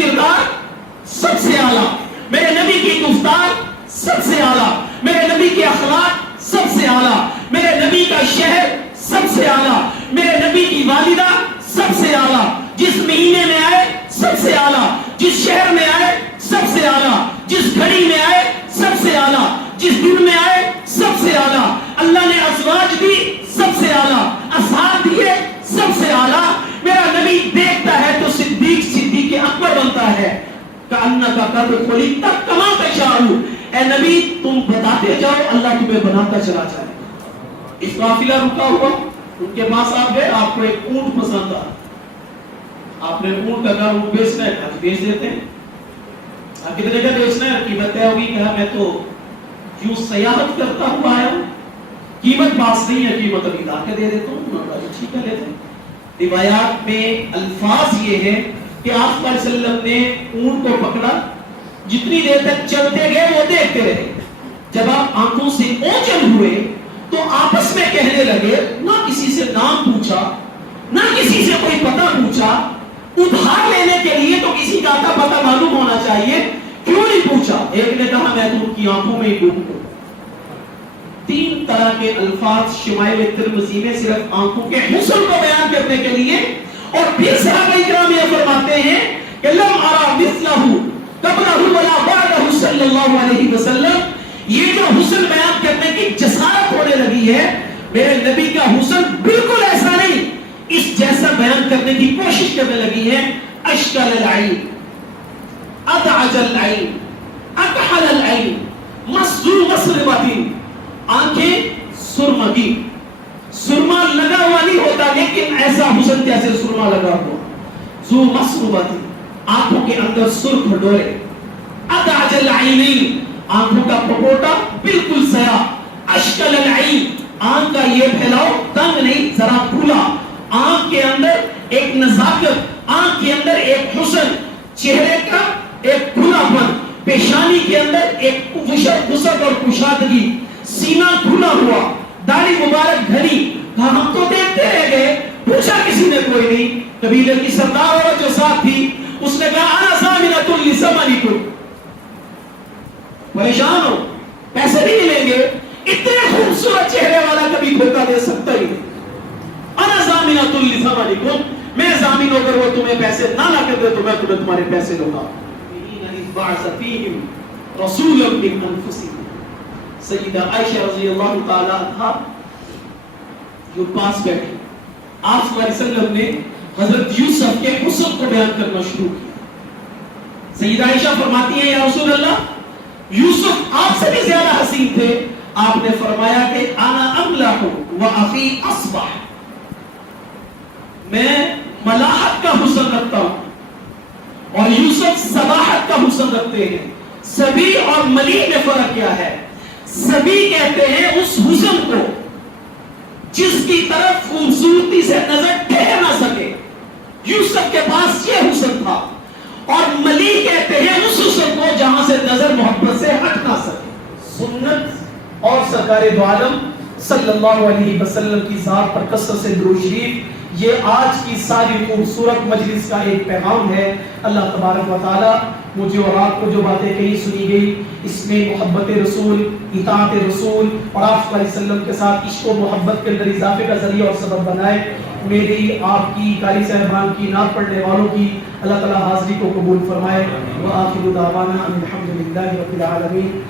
کردار سب سے اعلیٰ، میرے نبی کی گفتار سب سے اعلیٰ، میرے نبی کے اخلاق سب سے اعلیٰ، میرے نبی کا شہر سب سے اعلیٰ، میرے نبی کی والدہ سب سے اعلیٰ، جس مہینے میں آئے سب سے اعلیٰ، جس شہر میں آئے سب سے اعلیٰ، جس گھڑی میں آئے سب سے اعلیٰ، جس دن میں آئے سب سے اعلیٰ، اللہ نے ازواج دی سب سے اعلیٰ، اصحاب دیے سب سے اعلیٰ، میرا نبی دیکھتا ہے تو صدیق صدیق اکبر بنتا ہے، کأنک قد خلقت کما تشاء، اے نبی تم بتاتے جاؤ اللہ تمہیں بناتا چلا جائے۔ اس قافلہ رکا ہوا، ان کے پاس آپ گئے، آپ کو ایک اونٹ پسند آ، آپ نے اونٹ کا کہا اونٹ بیچنا ہے، کہا بیچ دیتے ہیں، آپ کتنے کا بیچنا ہے، قیمت طے ہوگی، کہا میں تو یوں سیاحت کرتا ہوا آیا ہوں، قیمت پاس نہیں ہے، قیمت ابھی لا کے دے دیتا ہوں، ٹھیک ہے لیتے ہیں۔ روایات میں الفاظ یہ ہے کہ آپ صلی اللہ علیہ وسلم نے اونٹ کو پکڑا، جتنی دیر تک چلتے گئے وہ دیکھتے رہے، جب آپ آنکھوں سے اوجل ہوئے تو آپس میں کہنے لگے، نہ کسی سے نام پوچھا، نہ کسی سے کوئی پتہ پوچھا، ادھار لینے کے لیے تو کسی کا آتا پتہ معلوم ہونا چاہیے، کیوں نہیں پوچھا؟ ایک نے کہا میں تو ان کی آنکھوں میں ہی ڈوب گیا۔ تین طرح کے الفاظ شمائل ترمذی میں صرف آنکھوں کے حسن کو بیان کرنے کے لیے، اور پھر صحابہ کرام یہ فرماتے ہیں کہ لم ارا مثلہ قبلہ ولا بعدہ صلی اللہ علیہ وسلم، یہ جو حسن بیان کرنے کی جسارت ہونے لگی ہے، میرے نبی کا حسن بالکل ایسا نہیں، اس جیسا بیان کرنے کی کوشش کرنے لگی ہے۔ اشکل العین، ادعج العین، اکحل العین، مسجو مسربتی، آنکھیں سرمگی، سرما لگا ہوا نہیں ہوتا لیکن ایسا حسن جیسے سرما لگا ہوا، ذو مسربتی، آنکھوں کے اندر سرخ ڈورے، ادعج العینین، آنکھوں کا پپوٹا بالکل سیاہ، اشکل العین، آنکھ کا یہ پھیلاؤ تنگ نہیں ذرا کھلا، آنکھ کے اندر ایک نزاکت، آنکھ کے اندر ایک حسن، چہرے کا ایک کھلا پن، پیشانی کے اندر ایک وسعت اور کشادگی، سینہ کھلا ہوا، داڑھی مبارک گھنی، کہا ہم تو دیکھتے رہ گئے، پوچھا کسی نے کوئی نہیں، قبیلے کی سردار عورت جو ساتھ تھی اس نے کہا انا ضامنۃ لثمنکم، پریشان ہو پیسے نہیں ملیں گے، اتنے خوبصورت چہرے والا کبھی دھوکہ دے سکتا ہی نہیں، انا ضامنۃ لثمنکم، میں ضامن ہو کر وہ تمہیں پیسے نہ لا کر دے تو میں تمہیں تمہارے پیسے دوں گا۔ رسول من انفسهم، سیدہ عائشہ رضی اللہ تعالی عنہا جو پاس بیٹھی، آپ صلی اللہ علیہ وسلم نے حضرت یوسف کے حسن کو بیان کرنا شروع کیا۔ سیدہ عائشہ فرماتی ہیں یا رسول اللہ یوسف آپ سے بھی زیادہ حسین تھے، آپ نے فرمایا کہ انا املح واخی اصبح، میں ملاحت کا حسن رکھتا ہوں اور یوسف صباحت کا حسن رکھتے ہیں۔ سبی اور ملیح میں فرق کیا ہے؟ سبی کہتے ہیں اس حسن کو جس کی طرف خوبصورتی سے نظر ٹھہر نہ سکے، یوسف کے پاس یہ حسن تھا، اور ملیح کہتے ہیں اس حسن کو جہاں سے نظر محبت سے ہٹ نہ سکے۔ سنت اور سرکار دو عالم صلی اللہ علیہ وسلم کی ذات پر کثرت سے درود شریف، یہ آج کی ساری خوبصورت مجلس کا ایک پیغام ہے۔ اللہ تبارک و تعالی مجھے اور آپ کو جو باتیں کہی سنی گئی اس میں محبت رسول، اطاعت رسول اور آپ صلی اللہ علیہ وسلم کے ساتھ عشق و محبت کے اندر اضافے کا ذریعہ اور سبب بنائے۔ میری آپ کی قاری صاحبان کی نعت پڑھنے والوں کی اللہ تعالی حاضری کو قبول فرمائے۔ وآخر دعوانا ان الحمد للہ رب العالمین۔